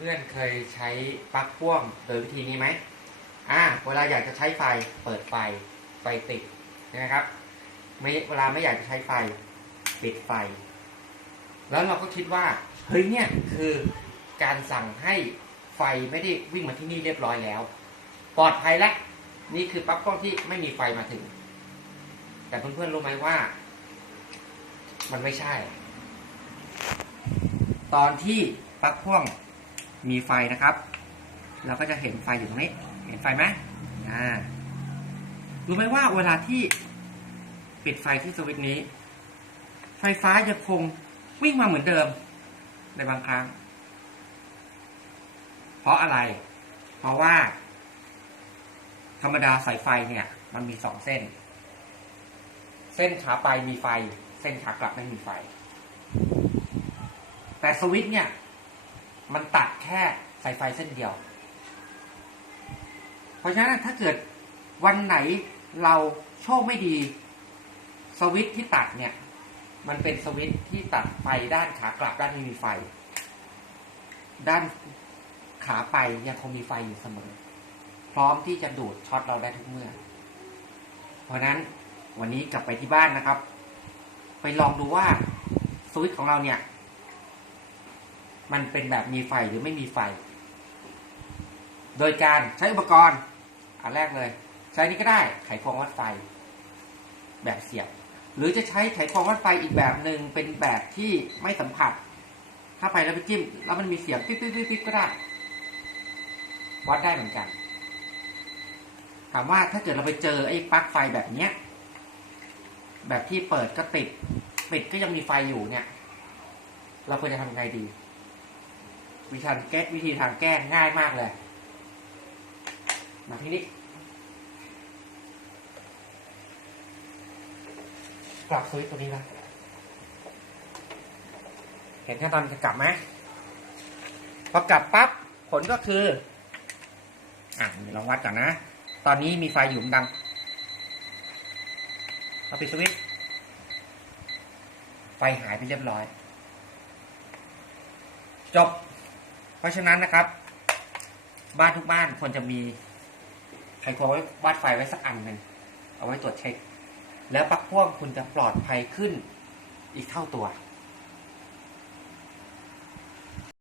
เพื่อนๆเคยใช้ปลั๊กพ่วงโดยวิธีนี้ไหมอ่าเวลาอยากจะใช้ไฟเปิดไฟไฟติดนะครับไม่เวลาไม่อยากจะใช้ไฟปิดไฟ แล้วเราก็คิดว่าเฮ้ยเนี่ยคือการสั่งให้ไฟไม่ได้วิ่งมาที่นี่เรียบร้อยแล้ว ปลอดภัยแล้วนี่คือปลั๊กพ่วงที่ไม่มีไฟมาถึง แต่เพื่อนๆรู้ไหมว่า มันไม่ใช่ ตอนที่ปลั๊กพ่วง มีไฟนะครับ เราก็จะเห็นไฟอยู่ตรงนี้ เห็นไฟไหมอ่ารู้ไหมว่าเวลาที่ปิดไฟที่สวิตช์นี้ ไฟฟ้ายังคงวิ่งมาเหมือนเดิม ในบางครั้ง เพราะอะไร เพราะว่า ธรรมดาสายไฟเนี่ย มันมีสองเส้น เส้นขาไปมีไฟ เส้นขากลับไม่มีไฟ แต่สวิตช์เนี่ย มันตัดแค่สายไฟเส้นเดียว เพราะฉะนั้นถ้าเกิดวันไหนเราโชคไม่ดี สวิตที่ตัดเนี่ย มันเป็นสวิตที่ตัดไฟด้านขากลับด้านไม่มีไฟ ด้านขาไปยังคงมีไฟอยู่เสมอ พร้อมที่จะดูดช็อตเราได้ทุกเมื่อ เพราะนั้นวันนี้กลับไปที่บ้านนะครับ ไปลองดูว่าสวิตของเราเนี่ย มันเป็นแบบมีไฟหรือไม่มีไฟ โดยการใช้อุปกรณ์อันแรกเลย ใช้นี้ก็ได้ไขควงวัดไฟ แบบเสียบ หรือจะใช้ไขควงวัดไฟอีกแบบหนึ่งเป็นแบบที่ไม่สัมผัส ถ้าไปแล้วไปจิ้ม แล้วมันมีเสียงปิ๊บปิ๊บปิ๊บปิ๊บก็ได้ วัดได้เหมือนกันถามว่าถ้าเกิดเราไปเจอไอ้ปลั๊กไฟแบบเนี้ย แบบที่เปิดก็ติดปิดก็ยังมีไฟอยู่เนี่ย เราควรจะทำไงดี วิธีทางแก้วิธีทางแก้ง่ายมากเลย มาที่นี้กลับสวิตตัวนี้นะเห็นขั้นตอนจะกลับไหมพอกลับปั๊บผลก็คือ อะลองวัดก่อนนะ ตอนนี้มีไฟอยู่มันดังเอาปิดสวิตช์ไฟหายไปเรียบร้อย จบ เพราะฉะนั้นนะครับ บ้านทุกบ้านควรจะมีไขควงไว้วัดไฟไว้สักอันหนึ่งเอาไว้ตรวจเช็ค แล้วปลั๊กพ่วงคุณจะปลอดภัยขึ้นอีกเท่าตัว